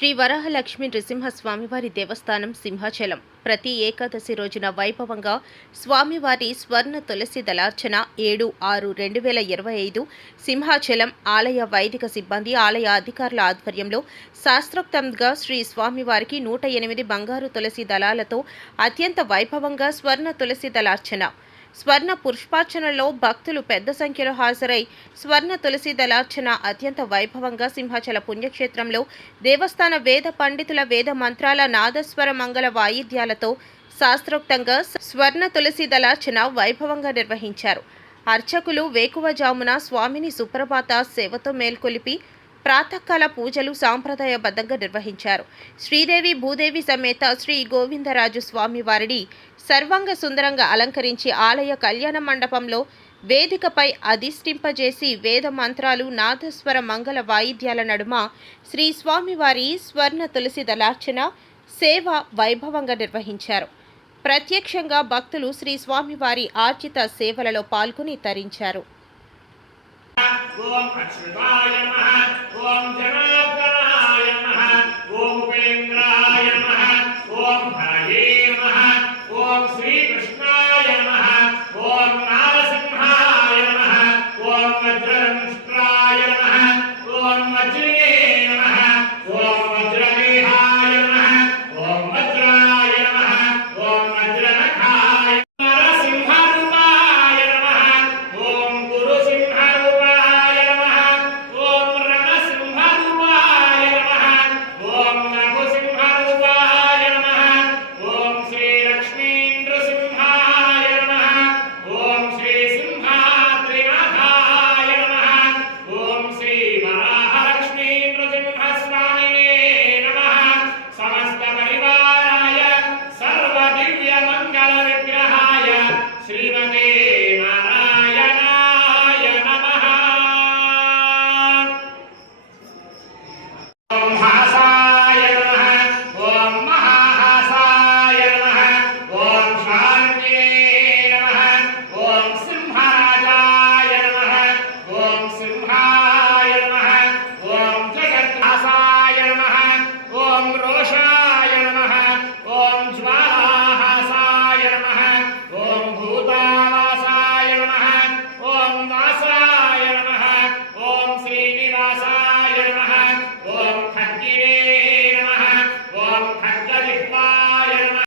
శ్రీ వరాహలక్ష్మి నృసింహస్వామివారి దేవస్థానం సింహాచలం. ప్రతి ఏకాదశి రోజున వైభవంగా స్వామివారి స్వర్ణ తులసి దళార్చన ఏడు ఆరు రెండు వేల ఇరవై ఐదు సింహాచలం ఆలయ వైదిక సిబ్బంది ఆలయ అధికారుల ఆధ్వర్యంలో శాస్త్రోక్తంగా శ్రీ స్వామివారికి నూట ఎనిమిది బంగారు తులసి దళాలతో అత్యంత వైభవంగా స్వర్ణ తులసి దళార్చన స్వర్ణ పుష్పార్చనలో భక్తులు పెద్ద సంఖ్యలో హాజరై స్వర్ణ తులసి దళార్చన అత్యంత వైభవంగా సింహాచల పుణ్యక్షేత్రంలో దేవస్థాన వేద పండితుల వేద మంత్రాల నాదస్వర మంగళ వాయిద్యాలతో శాస్త్రోక్తంగా స్వర్ణ తులసి దళార్చన వైభవంగా నిర్వహించారు. అర్చకులు వేకువజామున స్వామిని సుప్రభాత సేవతో మేల్కొలిపి ప్రాతకాల పూజలు సాంప్రదాయబద్ధంగా నిర్వహించారు. శ్రీదేవి భూదేవి సమేత శ్రీ గోవిందరాజు స్వామివారిని సర్వంగ సర్వాంగ సుందరంగా అలంకరించి ఆలయ కళ్యాణ మండపంలో వేదికపై అధిష్ఠింపజేసి వేద మంత్రాలు నాదస్వర మంగళ వాయిద్యాల నడుమ శ్రీ స్వామివారి స్వర్ణ తులసి దళార్చన సేవ వైభవంగా నిర్వహించారు. ప్రత్యక్షంగా భక్తులు శ్రీ స్వామివారి ఆర్జిత సేవలలో పాల్గొని తరించారు. ॐ श्रीकृष्ण